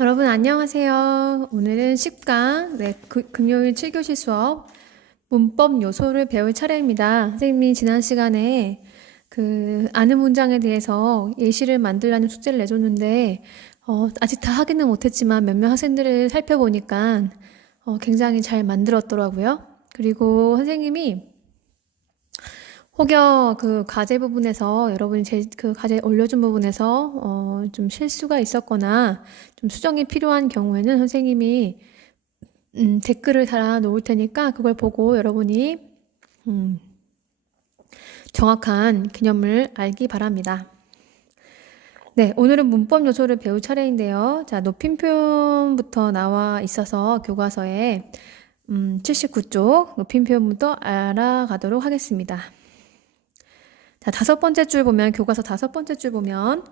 여러분 안녕하세요. 오늘은 10강 금요일 7교시 수업 문법 요소를 배울 차례입니다. 선생님이 지난 시간에 아는 문장에 대해서 예시를 만들라는 숙제를 내줬는데 아직 다 하기는 못했지만 몇몇 학생들을 살펴보니까 굉장히 잘 만들었더라고요. 그리고 선생님이 혹여 과제 부분에서 여러분이 과제 올려준 부분에서 좀 실수가 있었거나 좀 수정이 필요한 경우에는 선생님이 댓글을 달아 놓을 테니까 그걸 보고 여러분이 정확한 개념을 알기 바랍니다. 네, 오늘은 문법 요소를 배울 차례인데요. 자, 높임 표현부터 나와 있어서 교과서에 79쪽 높임 표현부터 알아가도록 하겠습니다. 자, 교과서 5번째 줄 보면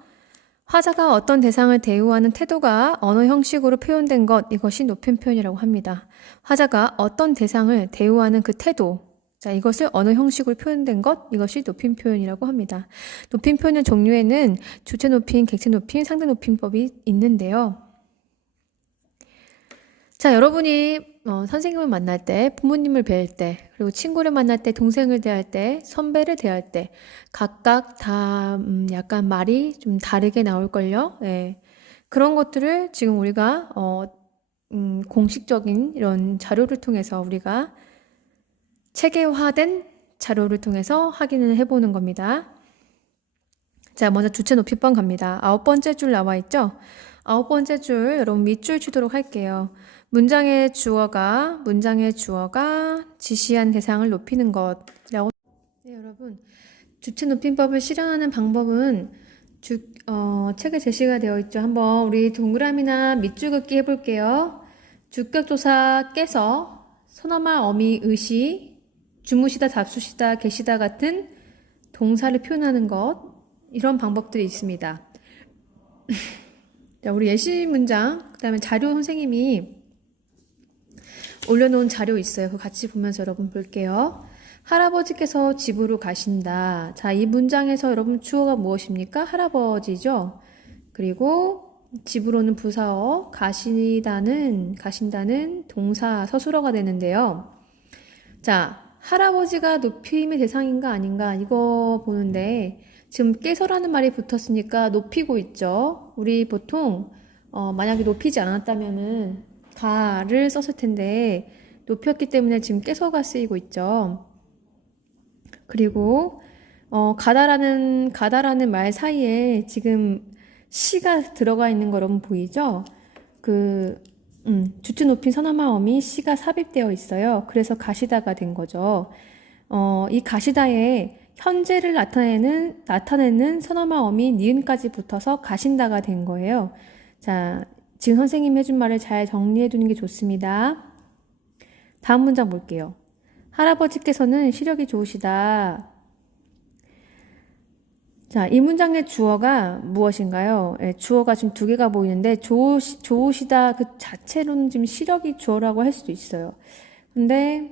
화자가 어떤 대상을 대우하는 태도가 언어 형식으로 표현된 것, 이것이 높임 표현이라고 합니다. 화자가 어떤 대상을 대우하는 그 태도, 자, 이것을 언어 형식으로 표현된 것, 이것이 높임 표현이라고 합니다. 높임 표현의 종류에는 주체 높임, 객체 높임, 상대 높임법이 있는데요. 자, 여러분이 선생님을 만날 때, 부모님을 뵐 때, 그리고 친구를 만날 때, 동생을 대할 때, 선배를 대할 때 각각 다 약간 말이 좀 다르게 나올걸요. 예. 그런 것들을 지금 우리가 공식적인 이런 자료를 통해서 우리가 체계화된 자료를 통해서 확인을 해보는 겁니다. 자, 먼저 주체 높임법 갑니다. 9번째 줄 나와 있죠? 9번째 줄 여러분 밑줄 치도록 할게요. 문장의 주어가 지시한 대상을 높이는 것이라고. 네, 여러분. 주체 높임법을 실현하는 방법은 책에 제시가 되어 있죠. 한번 우리 동그라미나 밑줄 긋기 해볼게요. 주격조사 깨서, 선어말 어미 의시, 주무시다 잡수시다 계시다 같은 동사를 표현하는 것, 이런 방법들이 있습니다. 자, 우리 예시 문장, 그 다음에 자료 선생님이 올려놓은 자료 있어요. 그거 같이 보면서 여러분 볼게요. 할아버지께서 집으로 가신다. 자, 이 문장에서 여러분 주어가 무엇입니까? 할아버지죠. 그리고 집으로는 부사어, 가신다는 동사 서술어가 되는데요. 자, 할아버지가 높임의 대상인가 아닌가 이거 보는데 지금 깨서라는 말이 붙었으니까 높이고 있죠. 우리 보통 만약에 높이지 않았다면은 가를 썼을 텐데 높였기 때문에 지금 깨서가 쓰이고 있죠. 그리고 가다라는 말 사이에 지금 시가 들어가 있는 거 여러분 보이죠? 주체 높인 선어말 어미 시가 삽입되어 있어요. 그래서 가시다가 된 거죠. 이 가시다에 현재를 나타내는 선어말 어미 니은까지 붙어서 가신다가 된 거예요. 자, 지금 선생님이 해준 말을 잘 정리해 두는 게 좋습니다. 다음 문장 볼게요. 할아버지께서는 시력이 좋으시다. 자, 이 문장의 주어가 무엇인가요? 네, 주어가 지금 두 개가 보이는데 좋으시다 그 자체로는 지금 시력이 주어라고 할 수도 있어요. 근데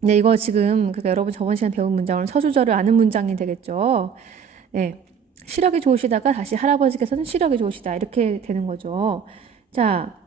네, 이거 지금 그러니까 여러분 저번 시간에 배운 문장은 서술절을 아는 문장이 되겠죠. 네. 시력이 좋으시다가 다시 할아버지께서는 시력이 좋으시다 이렇게 되는 거죠. 자,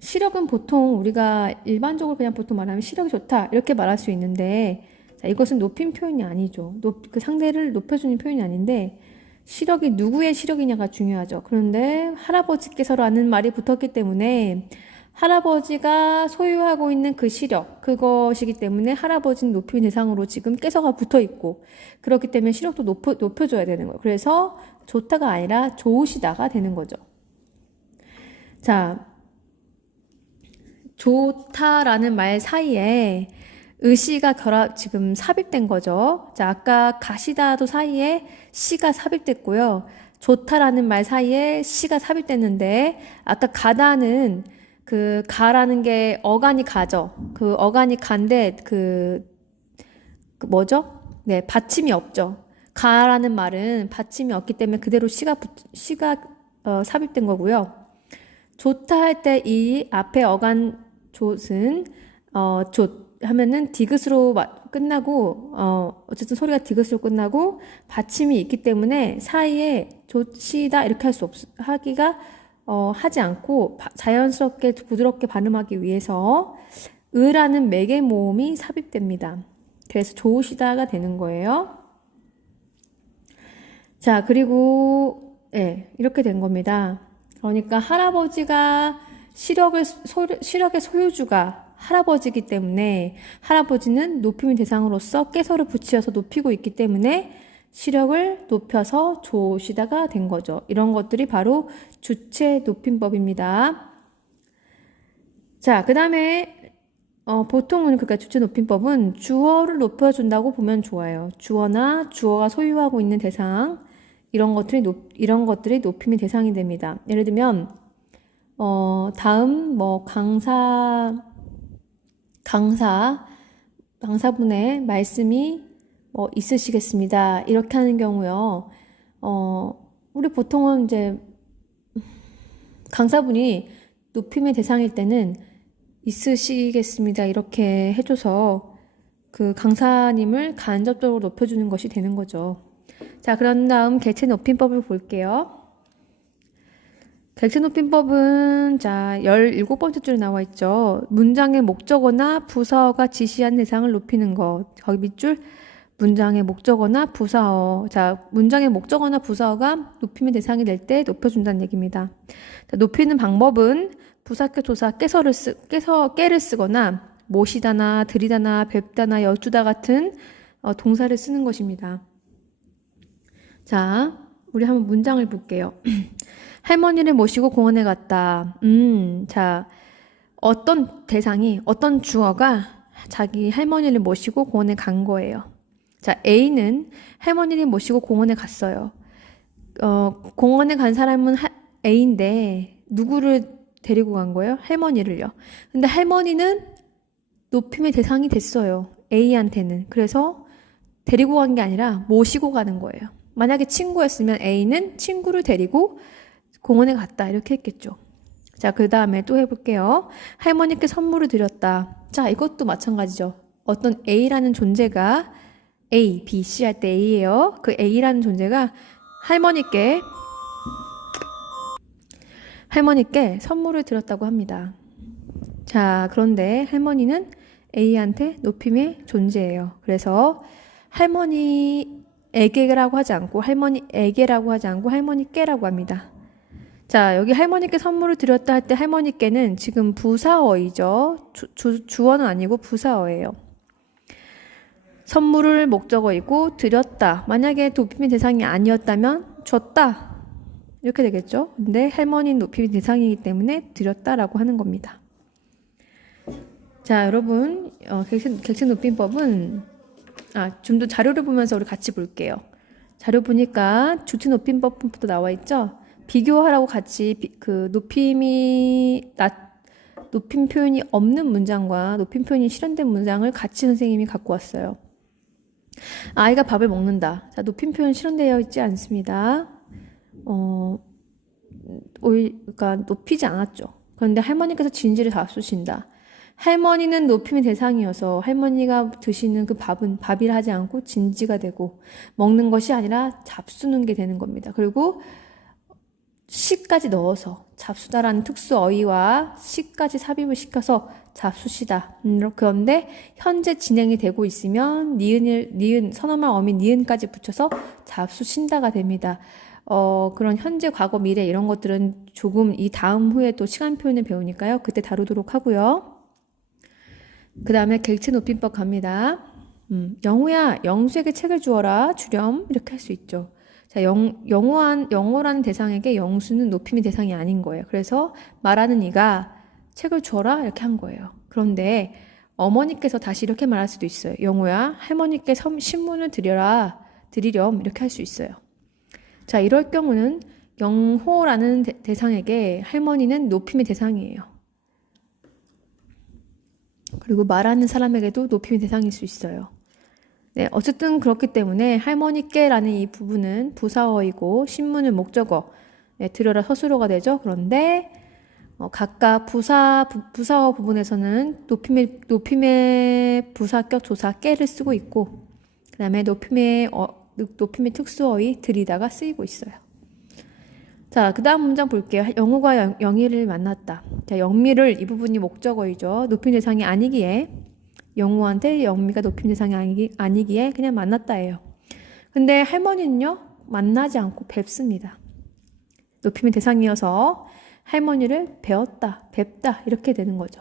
시력은 보통 우리가 일반적으로 그냥 보통 말하면 시력이 좋다 이렇게 말할 수 있는데 자, 이것은 높임 표현이 아니죠. 그 상대를 높여주는 표현이 아닌데 시력이 누구의 시력이냐가 중요하죠. 그런데 할아버지께서라는 말이 붙었기 때문에 할아버지가 소유하고 있는 그 시력, 그것이기 때문에 할아버지는 높임 대상으로 지금 깨서가 붙어 있고, 그렇기 때문에 시력도 높여줘야 되는 거예요. 그래서 좋다가 아니라 좋으시다가 되는 거죠. 자, 좋다라는 말 사이에 의시가 지금 삽입된 거죠. 자, 아까 가시다도 사이에 시가 삽입됐고요. 좋다라는 말 사이에 시가 삽입됐는데, 아까 가다는 가라는 게 어간이 가죠. 어간이 간데 뭐죠? 네, 받침이 없죠. 가라는 말은 받침이 없기 때문에 그대로 시가 삽입된 거고요. 좋다 할 때 이 앞에 어간 좆은 좆 하면은 디귿으로 끝나고 어쨌든 소리가 디귿으로 끝나고 받침이 있기 때문에 사이에 좋시다 이렇게 하기가 하지 않고 자연스럽게 부드럽게 발음하기 위해서 으라는 매개 모음이 삽입됩니다. 그래서 좋으시다가 되는 거예요. 자, 그리고 이렇게 된 겁니다. 그러니까 할아버지가 시력의 소유주가 할아버지이기 때문에 할아버지는 높임의 대상으로서 깨서를 붙여서 높이고 있기 때문에 시력을 높여서 좋으시다가 된 거죠. 이런 것들이 바로 주체 높임법입니다. 자, 그 다음에 보통은 그러니까 주체 높임법은 주어를 높여준다고 보면 좋아요. 주어나 주어가 소유하고 있는 대상 이런 것들이 높임의 대상이 됩니다. 예를 들면 다음 뭐 강사분의 말씀이 있으시겠습니다. 이렇게 하는 경우요. 우리 보통은 이제 강사분이 높임의 대상일 때는 있으시겠습니다. 이렇게 해줘서 그 강사님을 간접적으로 높여주는 것이 되는 거죠. 자, 그런 다음 객체 높임법을 볼게요. 객체 높임법은 자 17번째 줄에 나와 있죠. 문장의 목적어나 부사어가 지시한 대상을 높이는 것. 거기 밑줄 문장의 목적어나 부사어. 자, 문장의 목적어나 부사어가 높임의 대상이 될 때 높여준다는 얘기입니다. 자, 높이는 방법은 부사격 조사 깨를 쓰거나 모시다나 들이다나 뵙다나 여쭈다 같은 동사를 쓰는 것입니다. 자, 우리 한번 문장을 볼게요. 할머니를 모시고 공원에 갔다. 자, 어떤 주어가 자기 할머니를 모시고 공원에 간 거예요. 자, A는 할머니를 모시고 공원에 갔어요. 공원에 간 사람은 A인데, 누구를 데리고 간 거예요? 할머니를요. 근데 할머니는 높임의 대상이 됐어요. A한테는. 그래서 데리고 간 게 아니라 모시고 가는 거예요. 만약에 친구였으면 A는 친구를 데리고 공원에 갔다 이렇게 했겠죠. 자, 그 다음에 또 해볼게요. 할머니께 선물을 드렸다. 자, 이것도 마찬가지죠. 어떤 A라는 존재가 A, B, C 할 때 A예요. 그 A라는 존재가 할머니께 선물을 드렸다고 합니다. 자, 그런데 할머니는 A한테 높임의 존재예요. 그래서 할머니에게라고 하지 않고 할머니에게라고 하지 않고 할머니께라고 합니다. 자, 여기 할머니께 선물을 드렸다 할 때 할머니께는 지금 부사어이죠. 주어는 아니고 부사어예요. 선물을 목적어이고 드렸다. 만약에 높임의 대상이 아니었다면 줬다. 이렇게 되겠죠. 근데 할머니는 높임의 대상이기 때문에 드렸다라고 하는 겁니다. 자, 여러분, 객체 높임법은 좀 더 자료를 보면서 우리 같이 볼게요. 자료 보니까 주체 높임법부터 나와 있죠. 비교하라고 같이 높임 표현이 없는 문장과 높임 표현이 실현된 문장을 같이 선생님이 갖고 왔어요. 아이가 밥을 먹는다. 자, 높임 표현 실현되어 있지 않습니다. 그러니까 높이지 않았죠. 그런데 할머니께서 진지를 잡수신다. 할머니는 높임의 대상이어서 할머니가 드시는 그 밥은 밥이라 하지 않고 진지가 되고 먹는 것이 아니라 잡수는 게 되는 겁니다. 그리고 시까지 넣어서 잡수다라는 특수 어휘와 시까지 삽입을 시켜서 잡수시다. 그런데 현재 진행이 되고 있으면 니은 선어말 어미 니은까지 붙여서 잡수신다가 됩니다. 그런 현재, 과거, 미래 이런 것들은 조금 이 다음 후에 또 시간 표현을 배우니까요. 그때 다루도록 하고요. 그 다음에 객체 높임법 갑니다. 영우야, 영수에게 책을 주어라. 주렴. 이렇게 할 수 있죠. 자, 영어라는 대상에게 영수는 높임의 대상이 아닌 거예요. 그래서 말하는 이가 책을 주어라. 이렇게 한 거예요. 그런데 어머니께서 다시 이렇게 말할 수도 있어요. 영우야, 할머니께 신문을 드리렴. 이렇게 할 수 있어요. 자, 이럴 경우는 영호라는 대상에게 할머니는 높임의 대상이에요. 그리고 말하는 사람에게도 높임의 대상일 수 있어요. 네, 어쨌든 그렇기 때문에 할머니께라는 이 부분은 부사어이고 신문은 목적어, 드려라 서술어가 되죠. 그런데 각각 부사어 부분에서는 높임의 부사격 조사 깨를 쓰고 있고, 그 다음에 높임의 특수어의 들이다가 쓰이고 있어요. 자, 그 다음 문장 볼게요. 영우가 영희를 만났다. 자, 영미를 이 부분이 목적어이죠. 높임 대상이 아니기에 영우한테 영미가 높임 대상이 아니기에 그냥 만났다예요. 근데 할머니는요, 만나지 않고 뵙습니다. 높임의 대상이어서 할머니를 배웠다, 뵙다 이렇게 되는 거죠.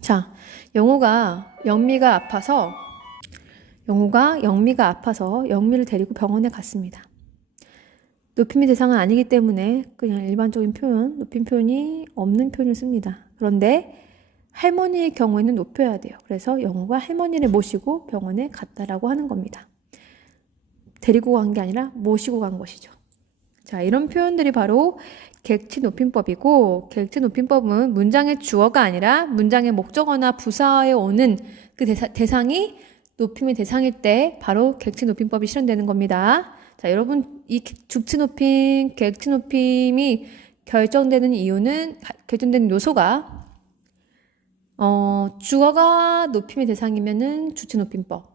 자, 영미가 아파서 영미를 데리고 병원에 갔습니다. 높임의 대상은 아니기 때문에 그냥 일반적인 표현, 높임 표현이 없는 표현을 씁니다. 그런데 할머니의 경우에는 높여야 돼요. 그래서 영우가 할머니를 모시고 병원에 갔다라고 하는 겁니다. 데리고 간 게 아니라 모시고 간 것이죠. 자, 이런 표현들이 바로 객치 높임법이고, 객치 높임법은 문장의 주어가 아니라 문장의 목적어나 부사에 오는 그 대상이 높임의 대상일 때 바로 객치 높임법이 실현되는 겁니다. 자, 여러분, 이 죽치 높임, 객치 높임이 결정되는 요소가 주어가 높임의 대상이면은 주치 높임법,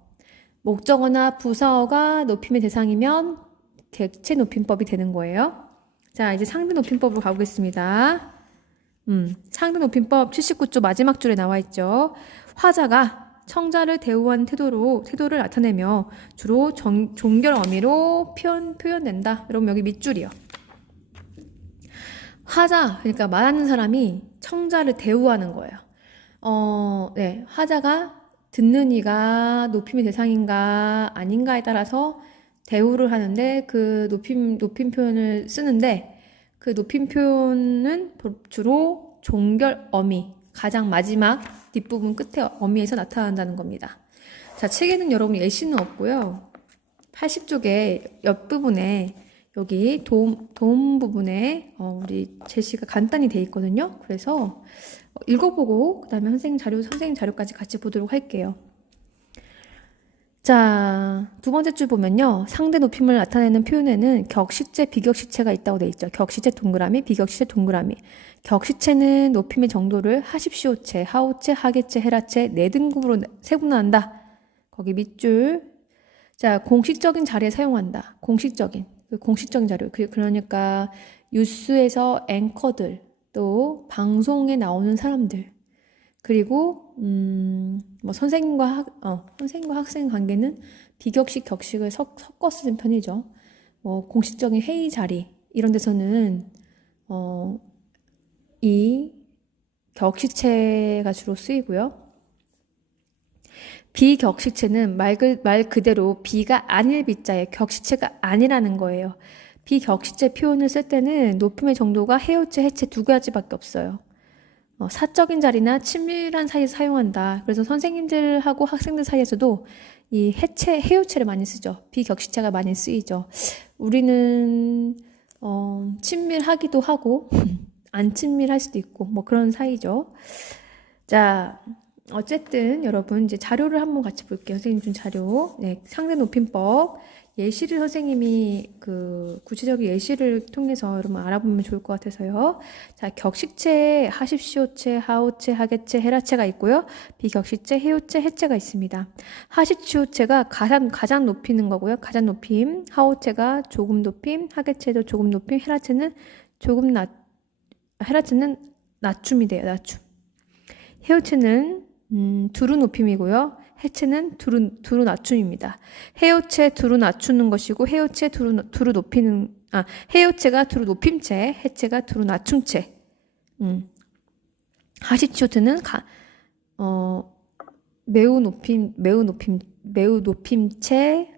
목적어나 부사어가 높임의 대상이면 객체 높임법이 되는 거예요. 자, 이제 상대 높임법으로 가보겠습니다. 상대 높임법 79조 마지막 줄에 나와 있죠. 화자가 청자를 대우하는 태도를 나타내며 주로 종결 어미로 표현된다. 여러분 여기 밑줄이요. 화자, 그러니까 말하는 사람이 청자를 대우하는 거예요. 네, 화자가 듣는 이가 높임의 대상인가 아닌가에 따라서 대우를 하는데 그 높임 표현을 쓰는데 그 높임 표현은 주로 종결 어미, 가장 마지막 뒷부분 끝에 어미에서 나타난다는 겁니다. 자, 책에는 여러분 예시는 없고요. 80쪽에 옆부분에 여기 도움 부분에 우리 제시가 간단히 돼 있거든요. 그래서 읽어보고 그다음에 선생님 자료까지 같이 보도록 할게요. 자, 두 번째 줄 보면요. 상대 높임을 나타내는 표현에는 격시체, 비격시체가 있다고 돼 있죠. 격시체 동그라미, 비격시체 동그라미. 격시체는 높임의 정도를 하십시오체, 하오체, 하계체, 헤라체 네 등급으로 세분화한다. 거기 밑줄. 자, 공식적인 자리에 사용한다. 공식적인 자료. 그러니까 뉴스에서 앵커들, 또 방송에 나오는 사람들, 그리고 뭐 선생님과 학생 관계는 비격식, 격식을 섞어 쓰는 편이죠. 뭐 공식적인 회의 자리 이런 데서는 이 격식체가 주로 쓰이고요. 비격식체는 말 그대로 비가 아닐 비자에 격식체가 아니라는 거예요. 비격식체 표현을 쓸 때는 높임의 정도가 해오체, 해체 두 가지밖에 없어요. 사적인 자리나 친밀한 사이에서 사용한다. 그래서 선생님들하고 학생들 사이에서도 이 해오체를 많이 쓰죠. 비격식체가 많이 쓰이죠. 우리는 친밀하기도 하고 안 친밀할 수도 있고 뭐 그런 사이죠. 자, 어쨌든 여러분 이제 자료를 한번 같이 볼게요. 선생님 준 자료. 네, 상대 높임법 예시를 선생님이 그 구체적인 예시를 통해서 여러분 알아보면 좋을 것 같아서요. 자, 격식체, 하십시오체, 하오체, 하계체, 헤라체가 있고요. 비격식체, 해오체, 해체가 있습니다. 하십시오체가 가장 높이는 거고요. 가장 높임. 하오체가 조금 높임, 하계체도 조금 높임, 헤라체는 낮춤이 돼요. 낮춤. 해오체는 두루 높임이고요. 해체는 두루 낮춤입니다. 해오체 두루 낮추는 것이고 해오체 두루 높이는 해오체가 두루 높임체, 해체가 두루 낮춤체. 하시치오체는 매우 높임체,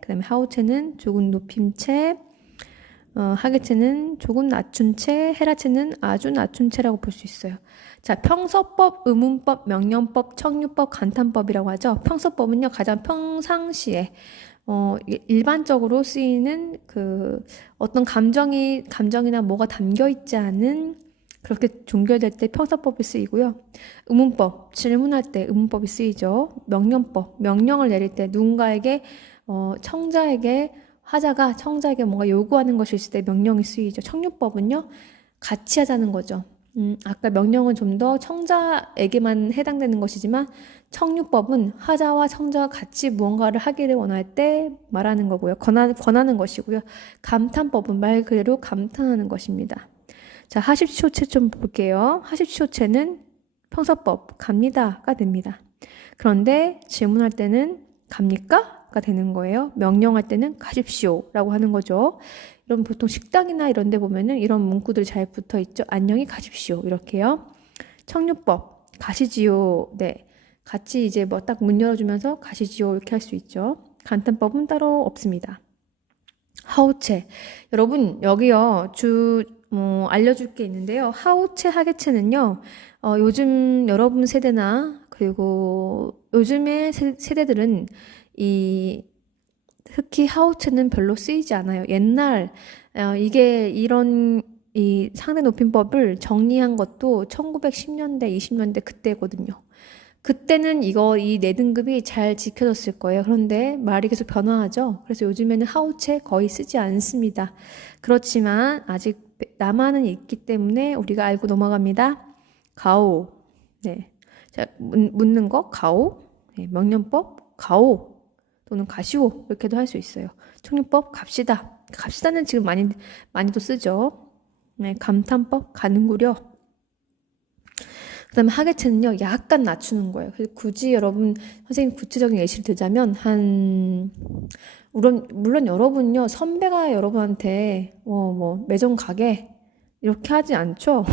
그다음에 하오체는 조금 높임체, 하계체는 조금 낮춤체, 헤라체는 아주 낮춤체라고 볼 수 있어요. 자, 평서법, 의문법, 명령법, 청유법, 간탄법이라고 하죠. 평서법은요, 가장 평상시에 일반적으로 쓰이는 그 어떤 감정이나 뭐가 담겨 있지 않은 그렇게 종결될 때 평서법이 쓰이고요. 의문법, 질문할 때 의문법이 쓰이죠. 명령법, 명령을 내릴 때 누군가에게 화자가 청자에게 뭔가 요구하는 것이 있을 때 명령이 쓰이죠. 청유법은요, 같이 하자는 거죠. 아까 명령은 좀 더 청자에게만 해당되는 것이지만 청유법은 하자와 청자가 같이 무언가를 하기를 원할 때 말하는 거고요. 권하는 것이고요. 감탄법은 말 그대로 감탄하는 것입니다. 자, 하십시오체 좀 볼게요. 하십시오체는 평서법 갑니다가 됩니다. 그런데 질문할 때는 갑니까? 가 되는 거예요. 명령할 때는 가십시오라고 하는 거죠. 이런 보통 식당이나 이런 데 보면은 이런 문구들 잘 붙어 있죠. 안녕히 가십시오. 이렇게요. 청유법 가시지요. 네. 같이 이제 뭐 딱 문 열어주면서 가시지요. 이렇게 할 수 있죠. 간탄법은 따로 없습니다. 하우체. 여러분, 여기요. 알려줄 게 있는데요. 하우체, 하게체는요. 요즘 여러분 세대나 그리고 요즘의 세대들은 특히 하우체는 별로 쓰이지 않아요. 옛날, 이게 이 상대 높임법을 정리한 것도 1910년대, 20년대 그때거든요. 그때는 이 네 등급이 잘 지켜졌을 거예요. 그런데 말이 계속 변화하죠. 그래서 요즘에는 하우체 거의 쓰지 않습니다. 그렇지만 아직 남아는 있기 때문에 우리가 알고 넘어갑니다. 가오. 네. 자, 묻는 거, 가오. 네, 명령법, 가오. 또는 가시오. 이렇게도 할 수 있어요. 총리법, 갑시다. 갑시다는 지금 많이도 쓰죠. 네, 감탄법, 가는구려. 그 다음에 하계체는요, 약간 낮추는 거예요. 그래서 굳이 여러분, 선생님 구체적인 예시를 들자면, 물론 여러분요, 선배가 여러분한테, 매점 가게, 이렇게 하지 않죠?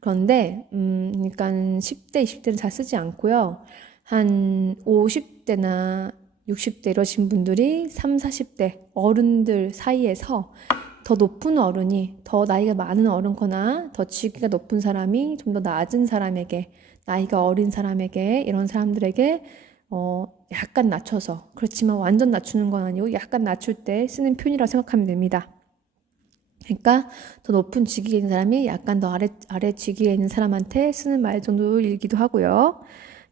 그런데, 그러니까 10대, 20대는 잘 쓰지 않고요. 한 50대나 60대 이러신 분들이 3, 40대 어른들 사이에서 더 높은 어른이, 더 나이가 많은 어른거나 더 직위가 높은 사람이 좀 더 낮은 사람에게, 나이가 어린 사람에게, 이런 사람들에게 약간 낮춰서, 그렇지만 완전 낮추는 건 아니고 약간 낮출 때 쓰는 표현이라고 생각하면 됩니다. 그러니까 더 높은 직위에 있는 사람이 약간 더 아래 직위에 있는 사람한테 쓰는 말 정도이기도 하고요.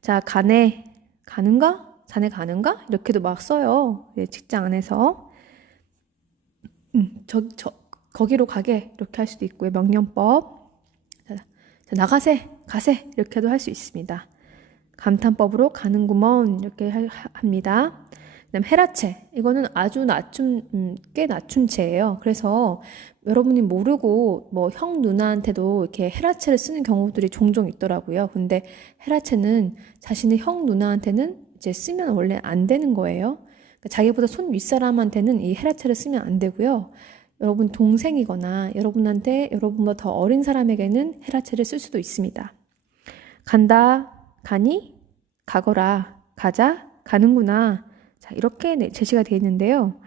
자, 가는가? 자네 가는가? 이렇게도 막 써요. 직장 안에서. 거기로 가게 이렇게 할 수도 있고요. 명령법. 자, 가세 이렇게도 할 수 있습니다. 감탄법으로 가는구먼 이렇게 합니다. 그다음 헤라체, 이거는 아주 꽤 낮춘 체예요. 그래서 여러분이 모르고 뭐 형 누나한테도 이렇게 헤라체를 쓰는 경우들이 종종 있더라고요. 근데 헤라체는 자신의 형 누나한테는 이제 쓰면 원래 안 되는 거예요. 그러니까 자기보다 손 윗사람한테는 이 헤라체를 쓰면 안 되고요. 여러분 동생이거나 여러분보다 더 어린 사람에게는 헤라체를 쓸 수도 있습니다. 간다, 가니, 가거라, 가자, 가는구나. 자, 이렇게 제시가 되어 있는데요.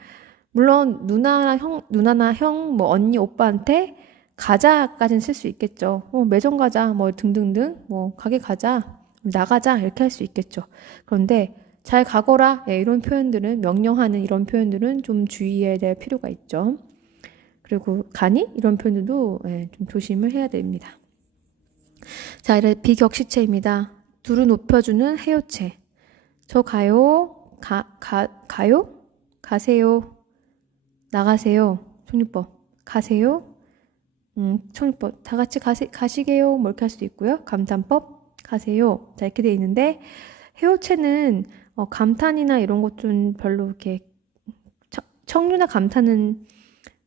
물론 누나나 형, 뭐 언니, 오빠한테 가자까지는 쓸 수 있겠죠. 매점 가자, 뭐 등등등, 뭐 가게 가자, 나가자 이렇게 할 수 있겠죠. 그런데 잘 가거라, 이런 표현들은, 명령하는 이런 표현들은 좀 주의해야 될 필요가 있죠. 그리고 가니? 이런 표현들도 좀 조심을 해야 됩니다. 자, 이래 비격시체입니다. 둘을 높여주는 해요체. 저 가요, 가요? 가세요. 나가세요. 총리법. 가세요. 총리법. 다 같이 가시게요. 뭐 이렇게 할 수도 있고요. 감탄법. 가세요. 자, 이렇게 돼 있는데, 해요체는 감탄이나 이런 것 좀 별로 이렇게, 청류나 감탄은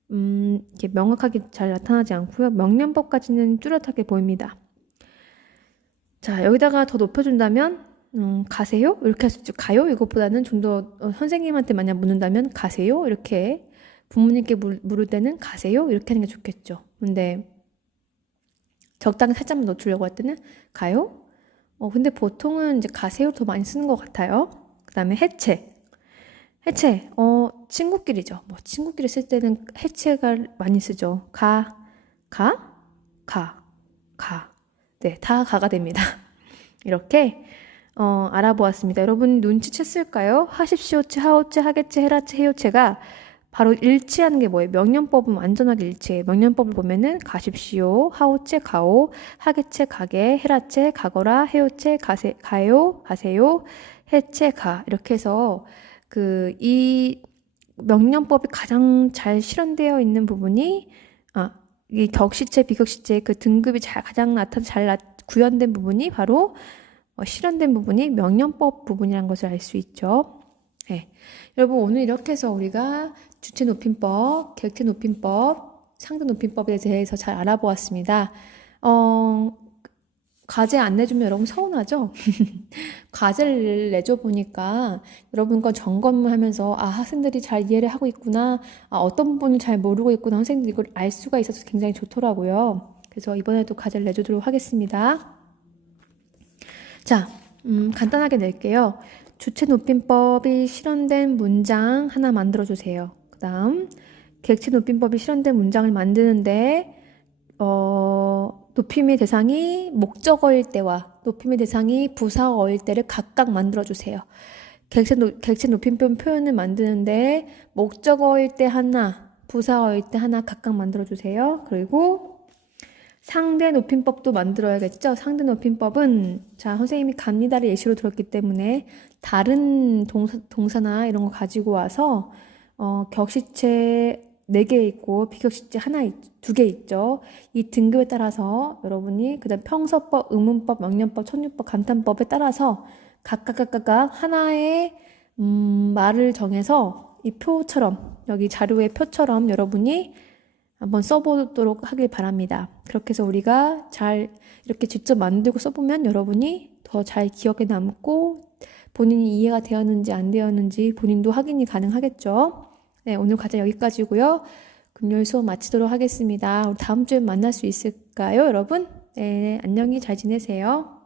이렇게 명확하게 잘 나타나지 않고요. 명령법까지는 뚜렷하게 보입니다. 자, 여기다가 더 높여준다면 가세요? 이렇게 할 수 있죠. 가요? 이것보다는 좀 더 선생님한테 만약 묻는다면 가세요? 이렇게 부모님께 물을 때는 가세요? 이렇게 하는 게 좋겠죠. 근데 적당히 살짝만 놓치려고 할 때는 가요? 근데 보통은 이제 가세요 더 많이 쓰는 것 같아요. 그 다음에 해체. 친구끼리죠. 뭐 친구끼리 쓸 때는 해체가 많이 쓰죠. 가. 네, 다 가가 됩니다. 이렇게 알아보았습니다. 여러분 눈치챘을까요? 하십시오체, 하오체, 하게체, 헤라체, 해요체가 바로 일치하는 게 뭐예요? 명령법은 완전하게 일치해요. 명령법을 보면은 가십시오, 하오체, 가오, 하게체, 가게, 헤라체, 가거라, 해요체, 가요, 가세요, 해체, 가. 이렇게 해서 이 명령법이 가장 잘 실현되어 있는 부분이 이 격시체, 비격시체 그 등급이 구현된 부분이 바로 실현된 부분이 명령법 부분이라는 것을 알 수 있죠. 네. 여러분 오늘 이렇게 해서 우리가 주체 높임법, 객체 높임법, 상대 높임법에 대해서 잘 알아보았습니다. 과제 안 내주면 여러분 서운하죠? 과제를 내줘 보니까 여러분 건 점검하면서 학생들이 잘 이해를 하고 있구나, 어떤 부분을 잘 모르고 있구나, 선생님들이 이걸 알 수가 있어서 굉장히 좋더라고요. 그래서 이번에도 과제를 내주도록 하겠습니다. 자, 간단하게 낼게요. 주체 높임법이 실현된 문장 하나 만들어주세요. 그 다음, 객체 높임법이 실현된 문장을 만드는데, 높임의 대상이 목적어일 때와 높임의 대상이 부사어일 때를 각각 만들어주세요. 객체 높임법 표현을 만드는데, 목적어일 때 하나, 부사어일 때 하나 각각 만들어주세요. 그리고 상대 높임법도 만들어야겠죠. 상대 높임법은 자, 선생님이 갑니다를 예시로 들었기 때문에 다른 동사나 이런 거 가지고 와서 격시체 4개 있고 비격시체 2개 있죠. 이 등급에 따라서 여러분이 그다음 평서법, 의문법, 명령법, 천유법, 감탄법에 따라서 각각 하나의 말을 정해서 이 표처럼 여기 자료의 표처럼 여러분이 한번 써보도록 하길 바랍니다. 그렇게 해서 우리가 잘 이렇게 직접 만들고 써보면 여러분이 더 잘 기억에 남고 본인이 이해가 되었는지 안 되었는지 본인도 확인이 가능하겠죠. 네, 오늘 과제 여기까지고요. 금요일 수업 마치도록 하겠습니다. 우리 다음 주에 만날 수 있을까요, 여러분? 네, 안녕히 잘 지내세요.